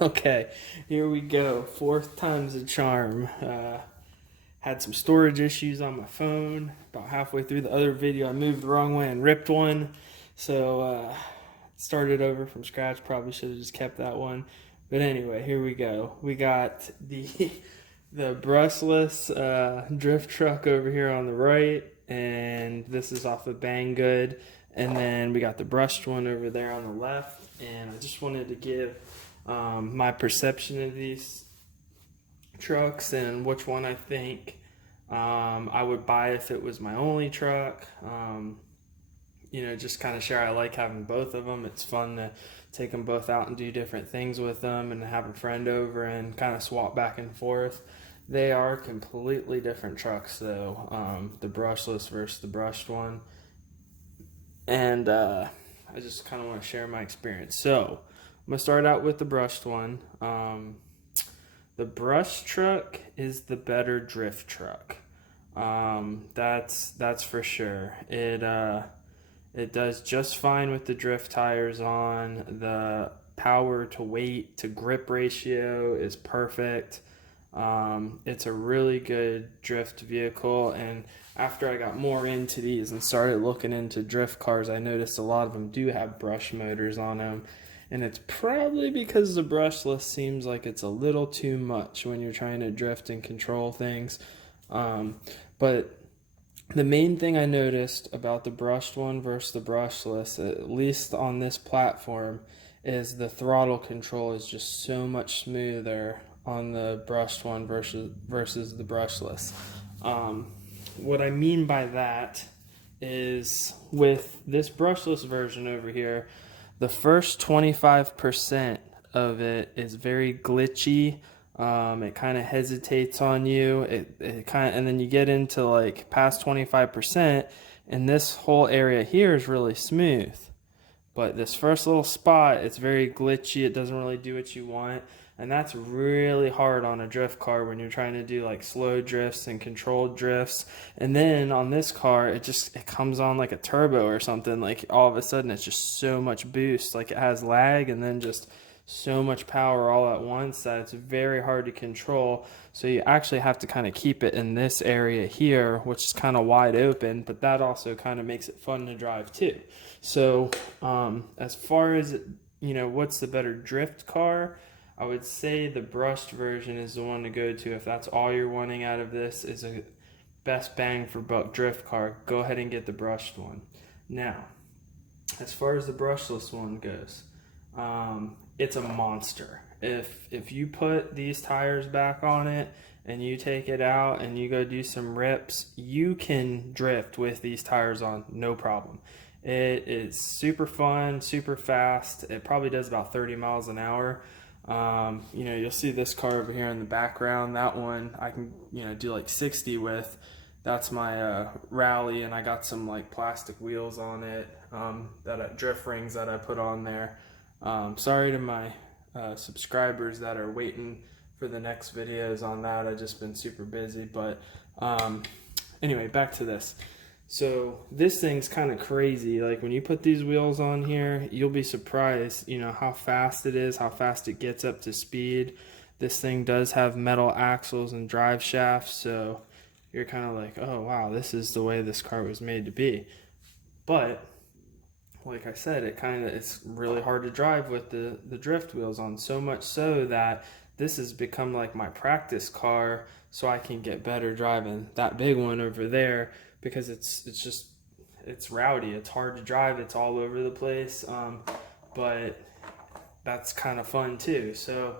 Okay, here we go. Fourth time's a charm. Had some storage issues on my phone. About halfway through the other video, I moved the wrong way and ripped one. So, started over from scratch. Probably should have just kept that one. But anyway, here we go. We got the the brushless drift truck over here on the right, and this is off of Banggood. And then we got the brushed one over there on the left. And I just wanted to give my perception of these trucks and which one I think I would buy if it was my only truck. Just kind of share. I like having both of them. It's fun to take them both out and do different things with them and have a friend over and kind of swap back and forth. They are completely different trucks though, the brushless versus the brushed one. And I just kind of want to share my experience. So I'm going to start out with the brushed one. The brush truck is the better drift truck. That's for sure. It does just fine with the drift tires on. The power to weight to grip ratio is perfect. It's a really good drift vehicle, and after I got more into these and started looking into drift cars, I noticed a lot of them do have brush motors on them. And it's probably because the brushless seems like it's a little too much when you're trying to drift and control things. But the main thing I noticed about the brushed one versus the brushless, at least on this platform, is the throttle control is just so much smoother on the brushed one versus the brushless. What I mean by that is with this brushless version over here, the first 25% of it is very glitchy. It kind of hesitates on you. And then you get into like past 25%, and this whole area here is really smooth. But this first little spot, it's very glitchy. It doesn't really do what you want. And that's really hard on a drift car when you're trying to do like slow drifts and controlled drifts. And then on this car, it comes on like a turbo or something. Like all of a sudden it's just so much boost. Like it has lag and then just so much power all at once that it's very hard to control. So you actually have to kind of keep it in this area here, which is kind of wide open, but that also kind of makes it fun to drive too. So as far as, what's the better drift car? I would say the brushed version is the one to go to if that's all you're wanting out of this is a best bang for buck drift car. Go ahead and get the brushed one. Now, as far as the brushless one goes, it's a monster. If you put these tires back on it and you take it out and you go do some rips, you can drift with these tires on, no problem. It is super fun, super fast. It probably does about 30 miles an hour. You'll see this car over here in the background. That one I can, do like 60 with. That's my rally, and I got some like plastic wheels on it, drift rings that I put on there. Sorry to my subscribers that are waiting for the next videos on that. I've just been super busy, but anyway, back to this. So this thing's kind of crazy. Like when you put these wheels on here, you'll be surprised, how fast it is, how fast it gets up to speed. This thing does have metal axles and drive shafts, so you're kind of like, oh wow, this is the way this car was made to be. But like I said, it's really hard to drive with the drift wheels on, so much so that this has become like my practice car so I can get better driving that big one over there, because it's rowdy, it's hard to drive, it's all over the place, but that's kind of fun too. So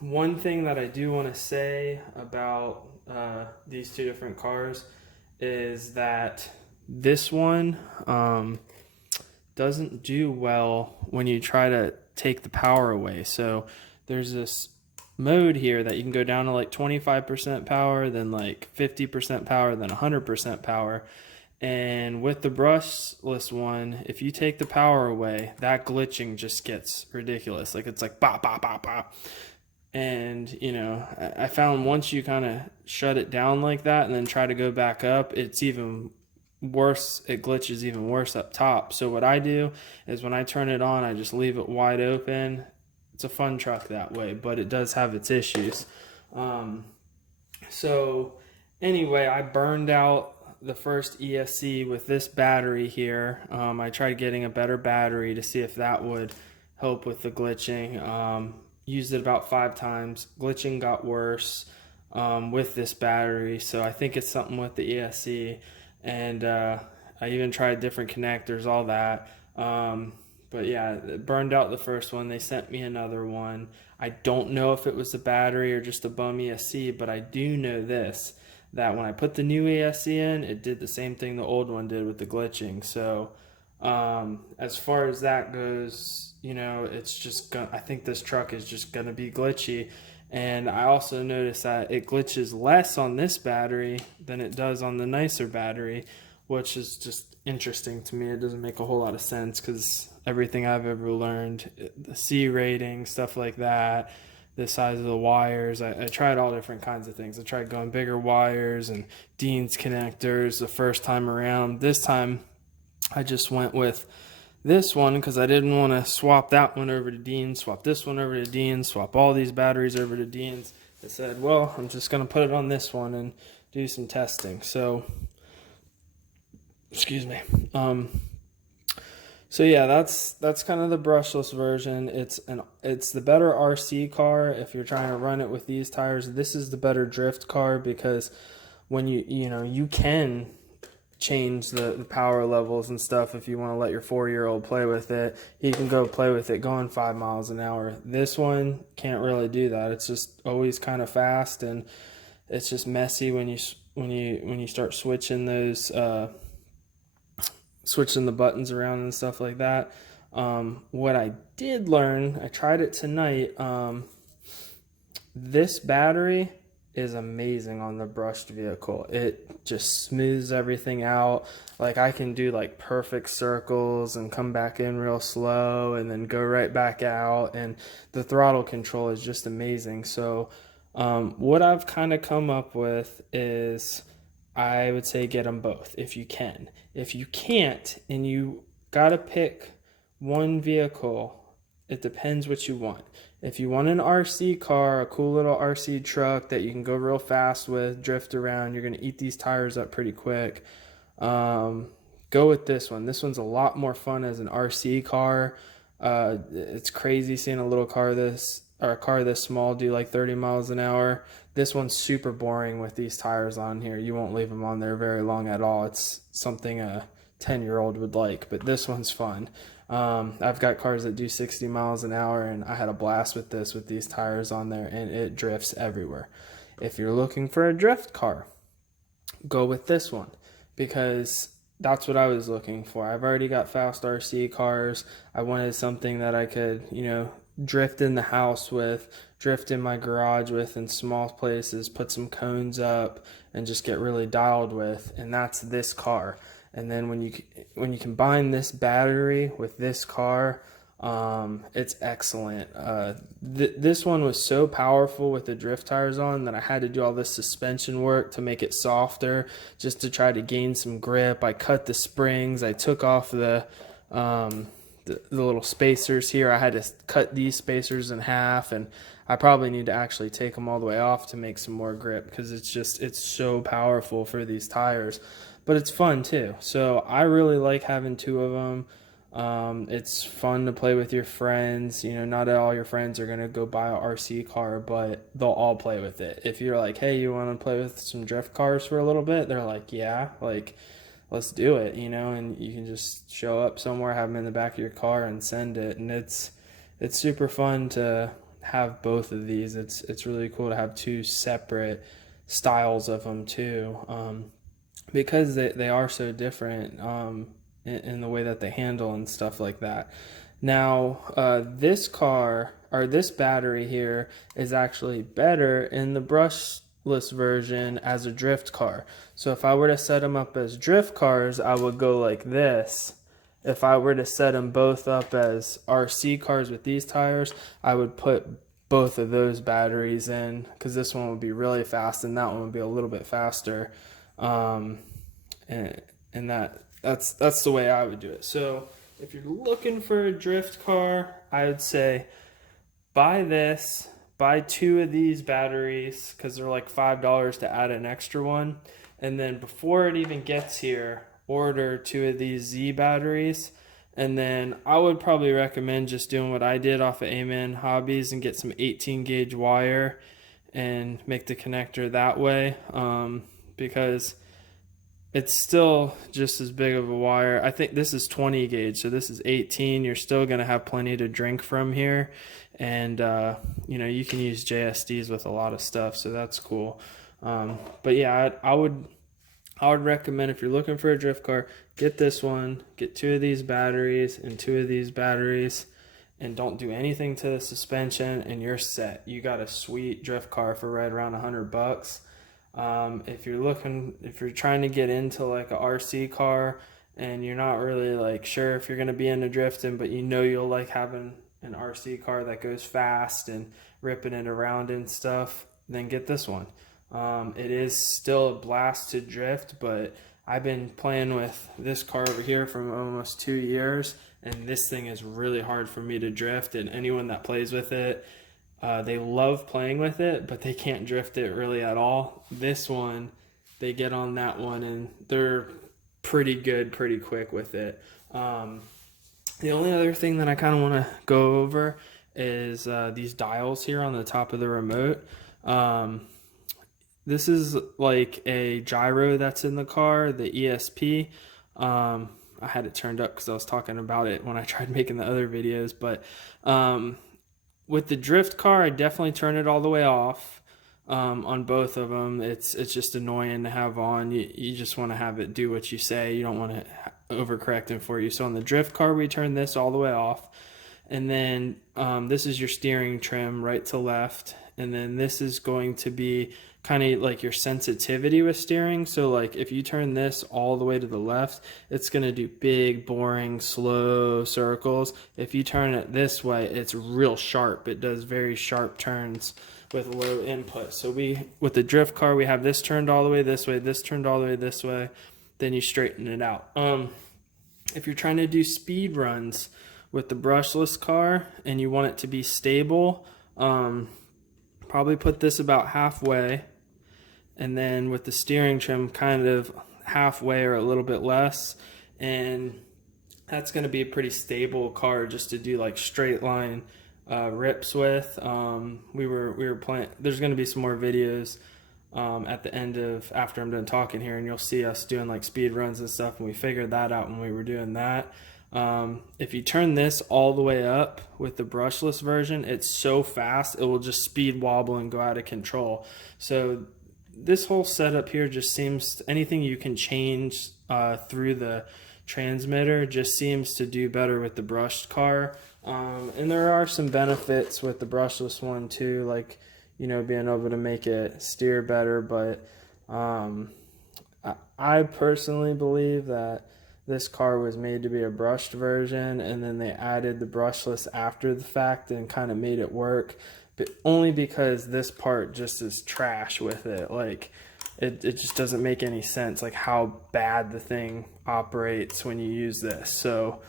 one thing that I do want to say about these two different cars is that this one doesn't do well when you try to take the power away. So there's this mode here that you can go down to like 25% power, then like 50% power, then 100% power. And with the brushless one, if you take the power away, that glitching just gets ridiculous. Like it's like bop, bop, bop, bop. And I found once you kind of shut it down like that and then try to go back up, it's even worse. It glitches even worse up top. So what I do is when I turn it on, I just leave it wide open it's a fun truck that way, but it does have its issues. So anyway, I burned out the first ESC with this battery here. I tried getting a better battery to see if that would help with the glitching. Used it about 5 times. Glitching got worse with this battery, so I think it's something with the ESC. And I even tried different connectors, all that. But yeah, it burned out the first one. They sent me another one. I don't know if it was the battery or just a bum ESC, but I do know this, that when I put the new ESC in, it did the same thing the old one did with the glitching. So as far as that goes, you know, it's just I think this truck is just gonna be glitchy. And I also noticed that it glitches less on this battery than it does on the nicer battery, which is just interesting to me. It doesn't make a whole lot of sense because everything I've ever learned, the C rating, stuff like that, the size of the wires, I tried all different kinds of things. I tried going bigger wires and Dean's connectors the first time around. This time I just went with this one because I didn't want to swap that one over to Dean's, swap this one over to Dean's, swap all these batteries over to Dean's. I said, well, I'm just going to put it on this one and do some testing. So excuse me. So yeah, that's kind of the brushless version. It's the better RC car if you're trying to run it with these tires. This is the better drift car because when you can change the power levels and stuff. If you want to let your 4-year-old play with it, he can go play with it going 5 miles an hour. This one can't really do that. It's just always kind of fast, and it's just messy when you start switching those switching the buttons around and stuff like that. What I did learn, I tried it tonight, this battery is amazing on the brushed vehicle. It just smooths everything out. Like I can do like perfect circles and come back in real slow and then go right back out, and the throttle control is just amazing. So what I've kind of come up with is I would say get them both if you can. If you can't and you gotta pick one vehicle, it depends what you want. If you want an RC car, a cool little RC truck that you can go real fast with, drift around, you're gonna eat these tires up pretty quick, go with this one. This one's a lot more fun as an RC car. It's crazy seeing a little car a car this small do like 30 miles an hour. This one's super boring with these tires on here. You won't leave them on there very long at all. It's something a 10-year-old would like, but this one's fun. I've got cars that do 60 miles an hour, and I had a blast with these tires on there, and it drifts everywhere. If you're looking for a drift car, go with this one, because that's what I was looking for. I've already got fast RC cars. I wanted something that I could, drift in the house with, drift in my garage with, in small places, put some cones up, and just get really dialed with, and that's this car. And then when you combine this battery with this car, it's excellent. This one was so powerful with the drift tires on that I had to do all this suspension work to make it softer, just to try to gain some grip. I cut the springs. I took off the little spacers here. I had to cut these spacers in half, and I probably need to actually take them all the way off to make some more grip, because it's so powerful for these tires. But it's fun too. So I really like having 2 of them. It's fun to play with your friends. Not all your friends are going to go buy an RC car, but they'll all play with it. If you're like, hey, you want to play with some drift cars for a little bit? They're like, yeah, like, let's do it, and you can just show up somewhere, have them in the back of your car and send it. And it's super fun to have both of these. It's really cool to have 2 separate styles of them too. Because they are so different in the way that they handle and stuff like that. Now, this car, or this battery here, is actually better in the brushless version as a drift car. So if I were to set them up as drift cars, I would go like this. If I were to set them both up as RC cars with these tires, I would put both of those batteries in, because this one would be really fast and that one would be a little bit faster. And that's the way I would do it. So if you're looking for a drift car, I would say buy this, buy 2 of these batteries because they're like $5 to add an extra one, and then before it even gets here, order 2 of these ZEE batteries. And then I would probably recommend just doing what I did off of Amen Hobbies and get some 18 gauge wire and make the connector that way, because it's still just as big of a wire. I think this is 20 gauge, so this is 18. You're still going to have plenty to drink from here. And, you know, you can use JSDs with a lot of stuff, so that's cool. But yeah, I would recommend, if you're looking for a drift car, get this one, get 2 of these batteries and 2 of these batteries, and don't do anything to the suspension, and you're set. You got a sweet drift car for right around $100. If you're trying to get into like a RC car and you're not really like sure if you're going to be into drifting, but you know you'll like having an RC car that goes fast and ripping it around and stuff, then get this one. It is still a blast to drift, but I've been playing with this car over here for almost 2 years, and this thing is really hard for me to drift, and anyone that plays with it, they love playing with it, but they can't drift it really at all. This one, they get on that one and they're pretty good, pretty quick with it. The only other thing that I kind of want to go over is these dials here on the top of the remote. This is like a gyro that's in the car, the ESP. I had it turned up because I was talking about it when I tried making the other videos, but with the drift car, I definitely turn it all the way off on both of them. It's just annoying to have on. You just want to have it do what you say. You don't want it overcorrecting for you. So on the drift car, we turn this all the way off. And then this is your steering trim, right to left. And then this is going to be kind of like your sensitivity with steering. So like if you turn this all the way to the left, it's going to do big, boring, slow circles. If you turn it this way, it's real sharp. It does very sharp turns with low input. So with the drift car, we have this turned all the way this way, this turned all the way this way, then you straighten it out. If you're trying to do speed runs with the brushless car and you want it to be stable, probably put this about halfway, and then with the steering trim kind of halfway or a little bit less, and that's going to be a pretty stable car just to do like straight line rips with. We were playing. There's going to be some more videos at the end of after I'm done talking here, and you'll see us doing like speed runs and stuff, and we figured that out when we were doing that. If you turn this all the way up with the brushless version, it's so fast it will just speed wobble and go out of control. So this whole setup here just seems, anything you can change through the transmitter just seems to do better with the brushed car. And there are some benefits with the brushless one too, like, you know, being able to make it steer better. But I personally believe that this car was made to be a brushed version, and then they added the brushless after the fact and kind of made it work, but only because this part just is trash with it. Like it just doesn't make any sense, like how bad the thing operates when you use this. So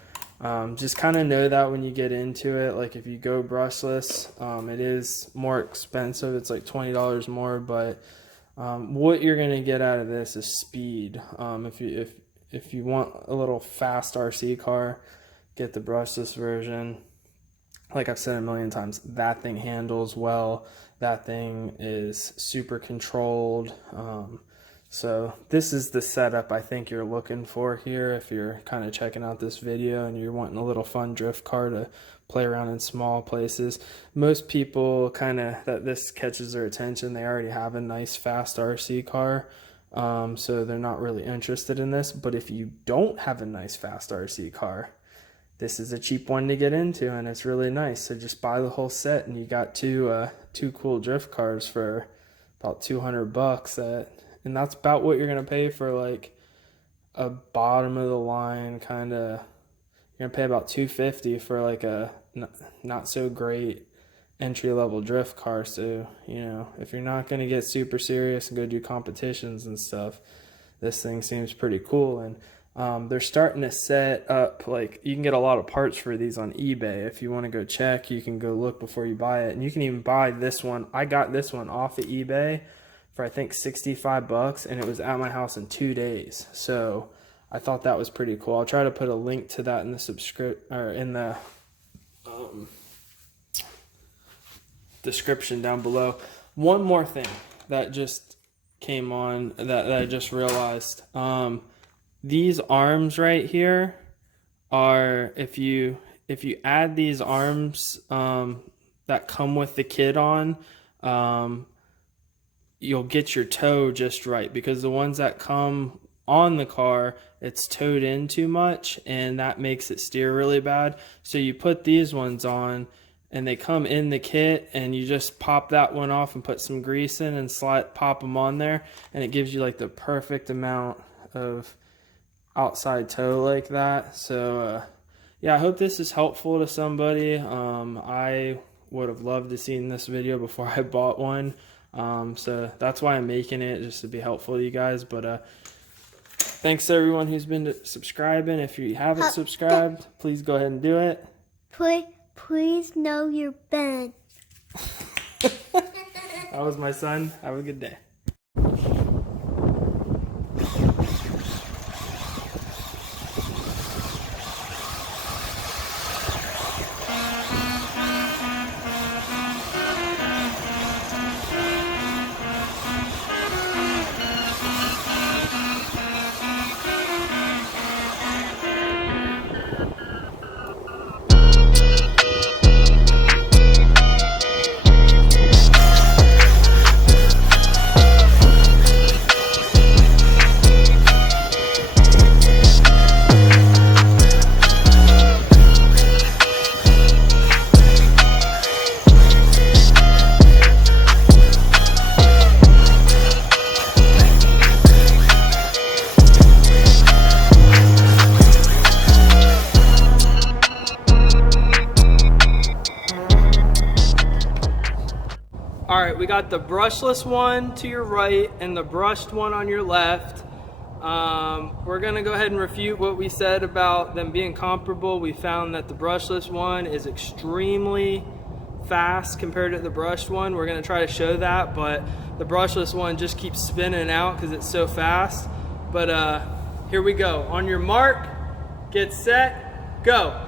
just kind of know that when you get into it. Like if you go brushless, it is more expensive. It's like $20 more, but what you're gonna get out of this is speed. If you want a little fast RC car, get the brushless version. Like I've said a million times, that thing handles well. That thing is super controlled. So this is the setup I think you're looking for here if you're kind of checking out this video and you're wanting a little fun drift car to play around in small places. Most people kind of, that this catches their attention, they already have a nice fast RC car. So they're not really interested in this. But if you don't have a nice fast RC car, this is a cheap one to get into, and it's really nice. So just buy the whole set, and you got two cool drift cars for about $200. And that's about what you're gonna pay for like a bottom of the line kind of. You're gonna pay about $250 for like a not so great entry-level drift car. So, you know, if you're not going to get super serious and go do competitions and stuff, this thing seems pretty cool. And They're starting to set up, like, you can get a lot of parts for these on eBay. If you want to go check, you can go look before you buy it. And you can even buy this one. I got this one off of eBay for I think 65 bucks, and it was at my house in 2 days. So I thought that was pretty cool. I'll try to put a link to that in the description down below. One more thing that just came on that I just realized. These arms right here are, if you add these arms that come with the kit on, you'll get your toe just right, because the ones that come on the car, it's towed in too much and that makes it steer really bad. So you put these ones on and they come in the kit, and you just pop that one off and put some grease in and pop them on there, and it gives you like the perfect amount of outside toe like that. So yeah, I hope this is helpful to somebody. I would have loved to seen this video before I bought one, so that's why I'm making it, just to be helpful to you guys. But thanks to everyone who's been subscribing. If you haven't subscribed, please go ahead and do it. Please know your bed. That was my son. Have a good day. All right, we got the brushless one to your right and the brushed one on your left. We're gonna go ahead and refute what we said about them being comparable. We found that the brushless one is extremely fast compared to the brushed one. We're gonna try to show that, but the brushless one just keeps spinning out because it's so fast. But here we go. On your mark, get set, go.